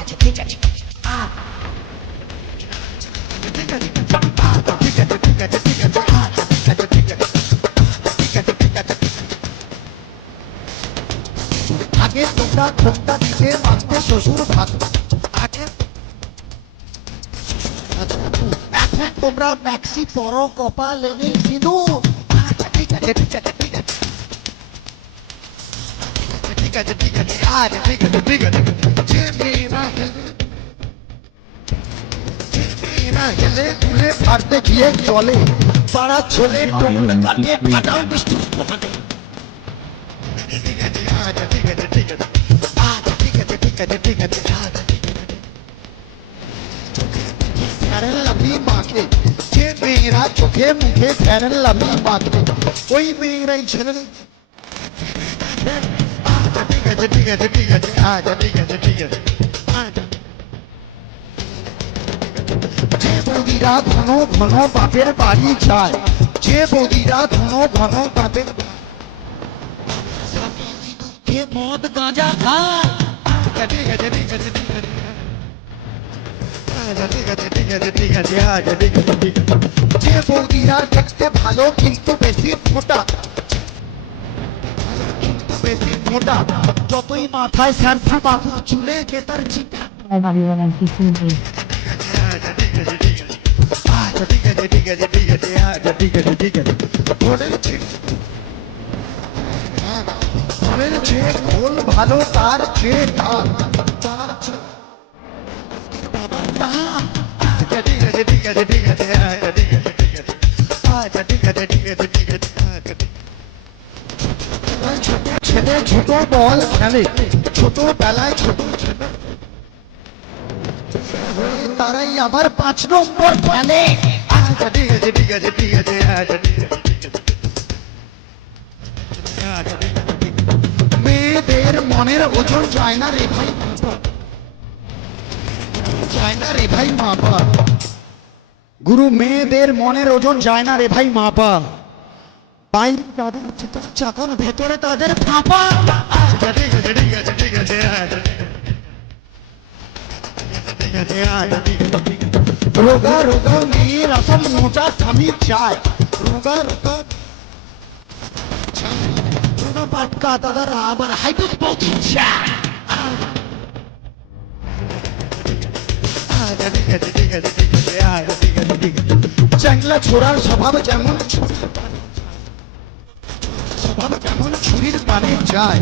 আছে ঠিক আছে আগে তোমরা ঘোমটা দিতে মানতে শ্বশুর ভাত আগে এখন তোমরা ম্যাক্সি পরো কপালে কিন্তু ঠিক আছে ঠিক আছে ঠিক আছে ঠিক আছে ঠিক আছে আরে ঠিক আছে ঠিক আছে যে মেয়েরা গেলে তুলে পারতে গিয়ে চলে পাড়া চলে তোমাকে পাঠাও বৃষ্টি ঠিক আছে আচ্ছা ঠিক আছে ঠিক আছে আচ্ছা ঠিক আছে ঠিক আছে ঠিক আছে আচ্ছা ফেরেন লাভলি মাকে যে মেয়েরা চোখে মুখে ফেরেন লাভলি মাকে ওই মেয়েরাই ছেলে আচ্ছা ঠিক আছে ঠিক আছে ঠিক আছে আচ্ছা ঠিক আছে ঠিক আছে আচ্ছা যে বৌদিরা ঘন ঘন বাপের বাড়ি যায় যে বৌদিরা ঘন ঘন বাপের কে মদ গাঁজা খায় ঠিক আছে ঠিক আছে ঠিক আছে আচ্ছা ঠিক আছে ঠিক আছে ঠিক আছে আচ্ছা ঠিক আছে ঠিক আছে যে বৌদিরা দেখতে ভালো কিন্তু বেশি মোটা কিন্তু বেশি মোটা যতই মাথায় শ্যাম্পু মাখুক চুলে কে তার চিটা আচ্ছা ঠিক আছে ঠিক আছে আচ্ছা ঠিক আছে ঠিক আছে ঠিক আছে আচ্ছা ঠিক আছে ঠিক আছে ধরেছি ধরেছে খোল ভালো তার চেয়ে দাম তার আচ্ছা ঠিক আছে ঠিক আছে ঠিক আছে আচ্ছা ঠিক আছে ঠিক আছে আচ্ছা ঠিক আছে ঠিক আছে ঠিক আছে ছোট ছেলে ছোট বল খেলে ছোটবেলায় ছোট ছেলে তারাই আবার 5 নম্বর খেলে আচ্ছা ঠিক আছে ঠিক আছে ঠিক আছে আচ্ছা ঠিক আছে আচ্ছা ঠিক আছে মেয়েদের মনের ওজন যায় না রে ভাই যায় না রে ভাই মাপা গুরু মেয়েদের মনের ওজন যায় না রে ভাই মাপা বাইরে তাদের চাকার ভেতরে তাদের ফাঁপা আচ্ছা ঠিক আছে ঠিক আছে ঠিক আছে রোগা রোগা মেয়ের আসল মোটা স্বামী চায় রোগা রোগা রোগা পাটকা দাদারা আবার হাইটুট পৌঁছে চায় চ্যাংলা ছোড়ার স্বভাব যেমন স্বভাব যেমন ছুরির পানে যায়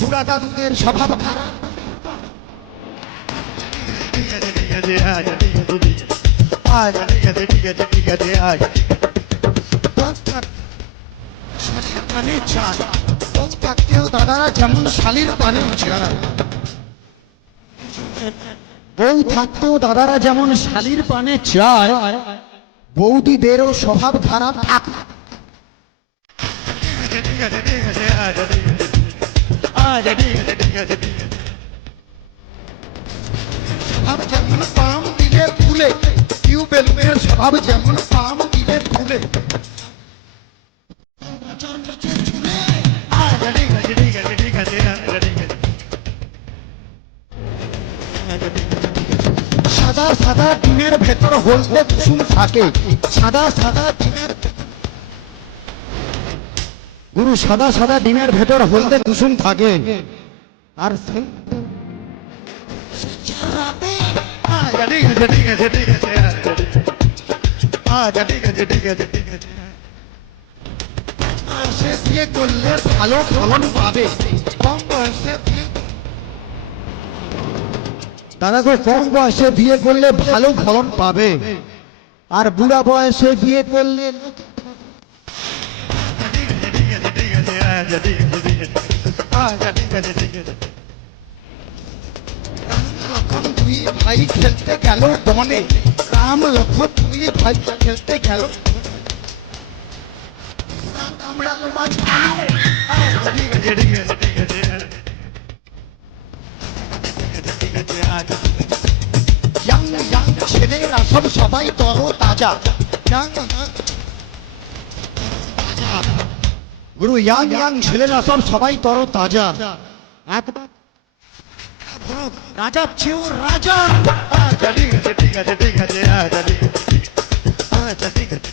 বুড়া দাদুদের স্বভাব খারাপ ঠিক আছে ঠিক আছে আচ্ছা ঠিক আছে ঠিক আছে আচ্ছা ঠিক আছে ঠিক আছে ঠিক আছে আচ্ছা পানে চায় থাকতেও দাদারা যেমন শালির পানে চায় বউ থাকতেও দাদারা যেমন শালির পানে চায় বৌদিদেরও স্বভাব খারাপ থাকে ঠিক আছে ঠিক আছে আচ্ছা ঠিক আছে আচ্ছা ঠিক আছে ঠিক আছে ঠিক আছে স্বভাব যেমন পাম দিলে ফুলে টিউবওয়েলের স্বভাব যেমন পাম দিলে ফুলে আচ্ছা ঠিক আছে ঠিক আছে ঠিক আছে আচ্ছা ঠিক আছে সাদা সাদা ডিমের ভেতর হলদে কুসুম থাকে সাদা সাদা ডিমের গুরু সাদা সাদা ডিমের ভেতর হলদে কুসুম থাকে আর আচ্ছা ঠিক আছে ঠিক আছে ঠিক আছে আচ্ছা ঠিক আছে ঠিক আছে ঠিক আছে সে বিয়ে করলে ভালো ফলন পাবে কম বয়সে দাদা গো কম বয়সে বিয়ে করলে ভালো ফলন পাবে আর বুড়া বয়সে বিয়ে করলে দুই ভাই খেলতে গেল বনে রাম লক্ষ্মণ দুই ভাই খেলতে গেল ছেলেরা সব সবাই তর তাজা গুরু ইয়াং ইয়াং ছেলেরা সব সবাই তর তাজা একবার রাজা ছেও রাজা। আচ্ছা ঠিক আছে ঠিক আছে ঠিক আছে আচ্ছা ঠিক আছে আচ্ছা ঠিক আছে।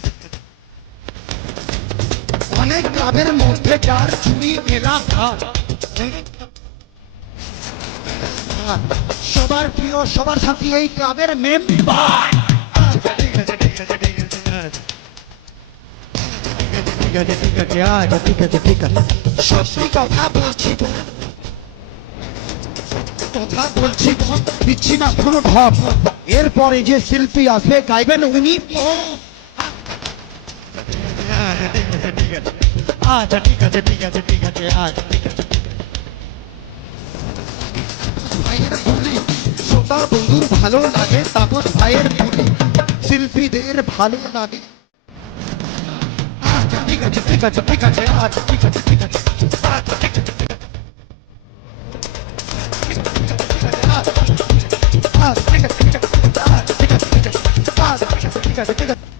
অনেক ক্লাবের মধ্যে যার চুরি মেলা ভার, সবার প্রিয় সবার সাথী এই ক্লাবের মেম্বার। আচ্ছা ঠিক আছে ঠিক আছে ঠিক আছে আচ্ছা ঠিক আছে ঠিক আছে আচ্ছা ঠিক আছে ঠিক আছে। সত্যি কথা বলছি তো, কথা বলছি তো, দিচ্ছি না কোনো ঢপ। এরপরে যে শিল্পী আসবে গাইবেন উনি। আচ্ছা ঠিক আছে ঠিক আছে ঠিক আছে আচ্ছা ঠিক আছে। ভাইয়ের বুলি শ্রোতা বন্ধুর ভালো লাগে, তাপস ভাইয়ের বুলি শিল্পীদের ভালো লাগে। আচ্ছা ঠিক আছে ঠিক আছে ঠিক আছে আচ্ছা ঠিক আছে ঠিক আছে আচ্ছা ঠিক আছে আচ্ছা ঠিক আছে ঠিক আছে আচ্ছা ঠিক আছে ঠিক আছে আচ্ছা ঠিক আছে ঠিক আছে ঠিক আছে।